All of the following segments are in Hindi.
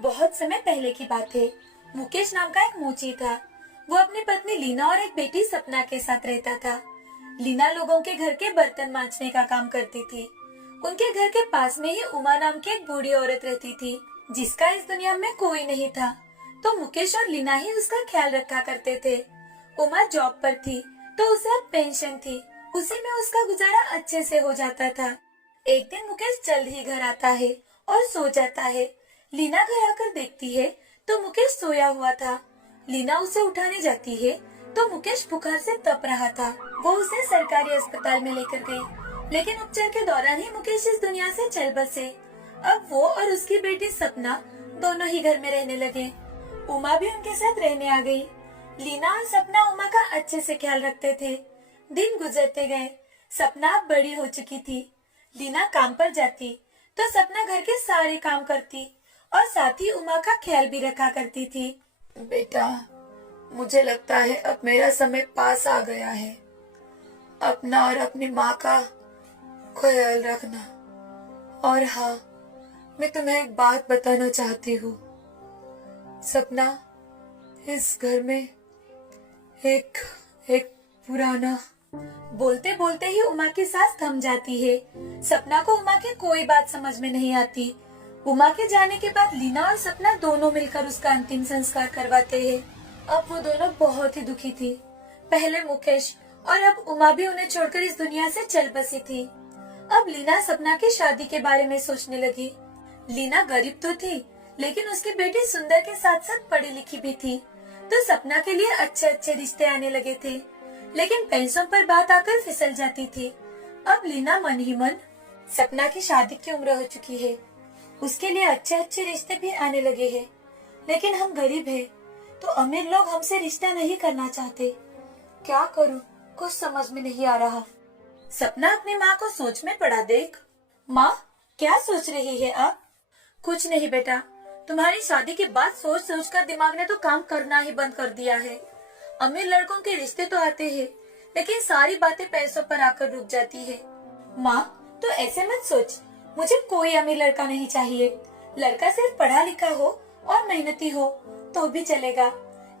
बहुत समय पहले की बात है। मुकेश नाम का एक मोची था। वो अपनी पत्नी लीना और एक बेटी सपना के साथ रहता था। लीना लोगों के घर के बर्तन मांजने का काम करती थी। उनके घर के पास में ही उमा नाम की एक बूढ़ी औरत रहती थी, जिसका इस दुनिया में कोई नहीं था। तो मुकेश और लीना ही उसका ख्याल रखा करते थे। उमा जॉब पर थी, तो उसे अब पेंशन थी। उसी में उसका गुजारा अच्छे से हो जाता था। एक दिन मुकेश जल्द ही घर आता है और सो जाता है। लीना घर आकर देखती है तो मुकेश सोया हुआ था। लीना उसे उठाने जाती है तो मुकेश बुखार से तप रहा था। वो उसे सरकारी अस्पताल में लेकर गई, लेकिन उपचार के दौरान ही मुकेश इस दुनिया से चल बसे। अब वो और उसकी बेटी सपना दोनों ही घर में रहने लगे। उमा भी उनके साथ रहने आ गई। लीना और सपना उमा का अच्छे से ख्याल रखते थे। दिन गुजरते गए। सपना अब बड़ी हो चुकी थी। लीना काम पर जाती तो सपना घर के सारे काम करती और साथ ही उमा का ख्याल भी रखा करती थी। बेटा, मुझे लगता है अब मेरा समय पास आ गया है। अपना और अपनी माँ का ख्याल रखना। और हाँ, मैं तुम्हें एक बात बताना चाहती हूँ। सपना, इस घर में एक पुराना। बोलते बोलते ही उमा की सांस थम जाती है। सपना को उमा की कोई बात समझ में नहीं आती। उमा के जाने के बाद लीना और सपना दोनों मिलकर उसका अंतिम संस्कार करवाते हैं। अब वो दोनों बहुत ही दुखी थी। पहले मुकेश और अब उमा भी उन्हें छोड़कर इस दुनिया से चल बसी थी। अब लीना सपना की शादी के बारे में सोचने लगी। लीना गरीब तो थी, लेकिन उसकी बेटी सुंदर के साथ साथ पढ़ी लिखी भी थी, तो सपना के लिए अच्छे अच्छे रिश्ते आने लगे थे। लेकिन पैसों पर बात आकर फिसल जाती थी। अब लीना मन ही मन सपना की शादी की उम्र हो चुकी है। उसके लिए अच्छे अच्छे रिश्ते भी आने लगे हैं, लेकिन हम गरीब हैं, तो अमीर लोग हमसे रिश्ता नहीं करना चाहते। क्या करूं, कुछ समझ में नहीं आ रहा। सपना अपनी माँ को सोच में पड़ा देख। माँ, क्या सोच रही है आप? कुछ नहीं बेटा, तुम्हारी शादी के बाद सोच सोच कर दिमाग ने तो काम करना ही बंद कर दिया है। अमीर लड़कों के रिश्ते तो आते हैं, लेकिन सारी बातें पैसों पर आकर रुक जाती है। माँ, तो ऐसे मत सोच। मुझे कोई अमीर लड़का नहीं चाहिए। लड़का सिर्फ पढ़ा लिखा हो और मेहनती हो तो भी चलेगा।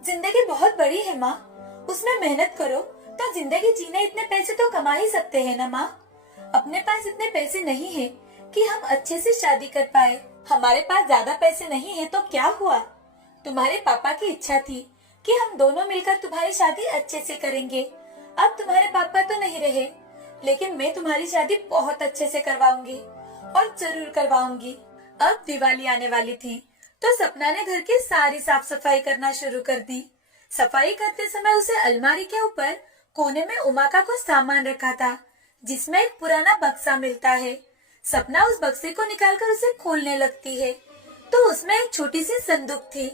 जिंदगी बहुत बड़ी है माँ, उसमें मेहनत करो तो जिंदगी जीने इतने पैसे तो कमा ही सकते हैं ना माँ। अपने पास इतने पैसे नहीं है कि हम अच्छे से शादी कर पाए। हमारे पास ज्यादा पैसे नहीं है तो क्या हुआ? तुम्हारे पापा की इच्छा थी कि हम दोनों मिलकर तुम्हारी शादी अच्छे से करेंगे। अब तुम्हारे पापा तो नहीं रहे, लेकिन मैं तुम्हारी शादी बहुत अच्छे से करवाऊंगी और जरूर करवाऊंगी। अब दिवाली आने वाली थी, तो सपना ने घर की सारी साफ सफाई करना शुरू कर दी। सफाई करते समय उसे अलमारी के ऊपर कोने में उमा का कुछ सामान रखा था, जिसमें एक पुराना बक्सा मिलता है। सपना उस बक्से को निकालकर उसे खोलने लगती है, तो उसमें एक छोटी सी संदूक थी।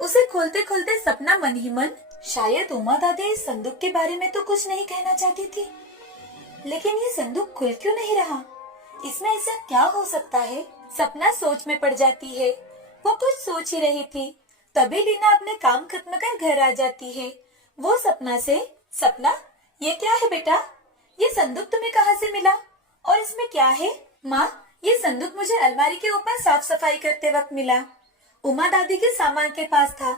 उसे खोलते खोलते सपना मन ही मन, शायद उमा दादी इस संदूक के बारे में तो कुछ नहीं कहना चाहती थी, लेकिन ये संदूक खुल क्यों नहीं रहा? इसमें ऐसा क्या हो सकता है? सपना सोच में पड़ जाती है। वो कुछ सोच ही रही थी, तभी लीना अपने काम खत्म कर घर आ जाती है। वो सपना से, सपना, ये क्या है बेटा? ये संदूक तुम्हें कहाँ से मिला और इसमें क्या है? माँ, ये संदूक मुझे अलमारी के ऊपर साफ सफाई करते वक्त मिला। उमा दादी के सामान के पास था,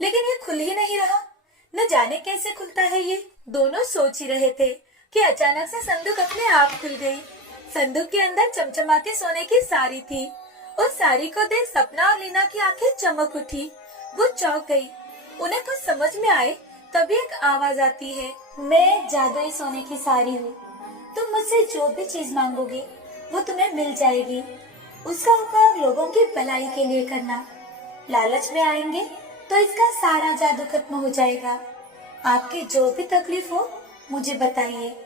लेकिन ये खुल ही नहीं रहा। न जाने कैसे खुलता है ये। दोनों सोच ही रहे थे कि अचानक से संदूक अपने आप खुल गई। संदूक के अंदर चमचमाती सोने की साड़ी थी। उस साड़ी को देख सपना और लीना की आंखें चमक उठी। वो चौंक गई। उन्हें कुछ समझ में आए तभी एक आवाज आती है, मैं जादुई सोने की साड़ी हूँ। तुम मुझसे जो भी चीज मांगोगे वो तुम्हें मिल जाएगी। उसका उपयोग लोगों की भलाई के लिए करना। लालच में आएंगे तो इसका सारा जादू खत्म हो जाएगा। आपकी जो भी तकलीफ हो मुझे बताइए,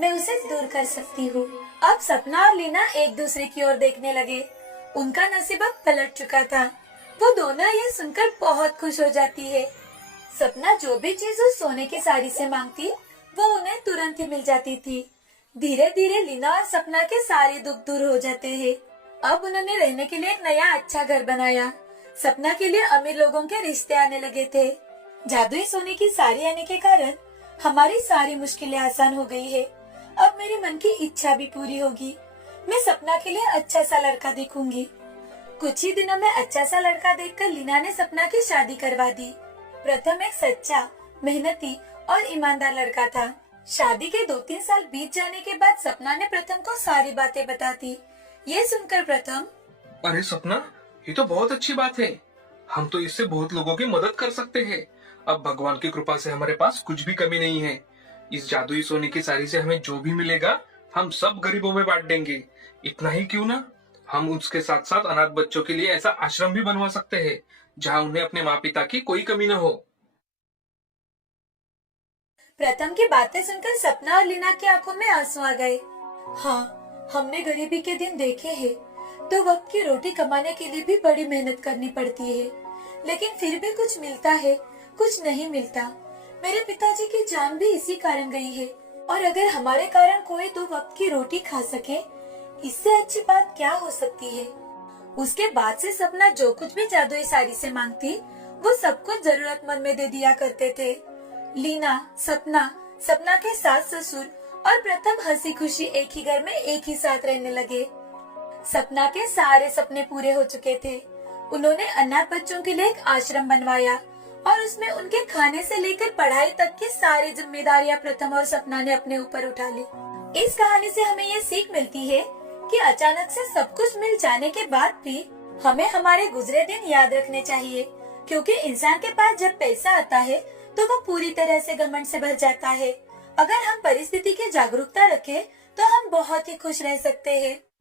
मैं उसे दूर कर सकती हूँ। अब सपना और लीना एक दूसरे की ओर देखने लगे। उनका नसीब अब पलट चुका था। वो दोनों ये सुनकर बहुत खुश हो जाती है। सपना जो भी चीज उस सोने की साड़ी से मांगती वो उन्हें तुरंत ही मिल जाती थी। धीरे धीरे लीना और सपना के सारे दुख दूर हो जाते हैं। अब उन्होंने रहने के लिए एक नया अच्छा घर बनाया। सपना के लिए अमीर लोगों के रिश्ते आने लगे थे। जादुई सोने की साड़ी आने के कारण हमारी सारी मुश्किलें आसान हो गई है। अब मेरी मन की इच्छा भी पूरी होगी। मैं सपना के लिए अच्छा सा लड़का देखूंगी। कुछ ही दिनों में अच्छा सा लड़का देखकर लीना ने सपना की शादी करवा दी। प्रथम एक सच्चा, मेहनती और ईमानदार लड़का था। शादी के 2-3 साल बीत जाने के बाद सपना ने प्रथम को सारी बातें बता दी। ये सुनकर प्रथम, अरे सपना, ये तो बहुत अच्छी बात है। हम तो इससे बहुत लोगों की मदद कर सकते हैं। अब भगवान की कृपा से हमारे पास कुछ भी कमी नहीं है। इस जादुई सोने की साड़ी से हमें जो भी मिलेगा हम सब गरीबों में बांट देंगे। इतना ही क्यों ना, हम उसके साथ साथ अनाथ बच्चों के लिए ऐसा आश्रम भी बनवा सकते हैं जहाँ उन्हें अपने माँ पिता की कोई कमी न हो। प्रथम की बातें सुनकर सपना और लीना की आंखों में आंसू आ गए। हाँ, हमने गरीबी के दिन देखे हैं, तो वक्त की रोटी कमाने के लिए भी बड़ी मेहनत करनी पड़ती है, लेकिन फिर भी कुछ मिलता है, कुछ नहीं मिलता। मेरे पिताजी की जान भी इसी कारण गई है, और अगर हमारे कारण कोई 2 वक्त की रोटी खा सके, इससे अच्छी बात क्या हो सकती है। उसके बाद से सपना जो कुछ भी जादुई साड़ी से मांगती, वो सब कुछ जरूरतमंद में दे दिया करते थे। लीना, सपना के सास ससुर और प्रथम हंसी खुशी एक ही घर में एक ही साथ रहने लगे। सपना के सारे सपने पूरे हो चुके थे। उन्होंने अनाथ बच्चों के लिए एक आश्रम बनवाया और उसमें उनके खाने से लेकर पढ़ाई तक की सारी जिम्मेदारियां प्रथम और सपना ने अपने ऊपर उठा ली। इस कहानी से हमें ये सीख मिलती है कि अचानक से सब कुछ मिल जाने के बाद भी हमें हमारे गुजरे दिन याद रखने चाहिए, क्योंकि इंसान के पास जब पैसा आता है तो वो पूरी तरह से घमंड से भर जाता है। अगर हम परिस्थिति की जागरूकता रखें तो हम बहुत ही खुश रह सकते हैं।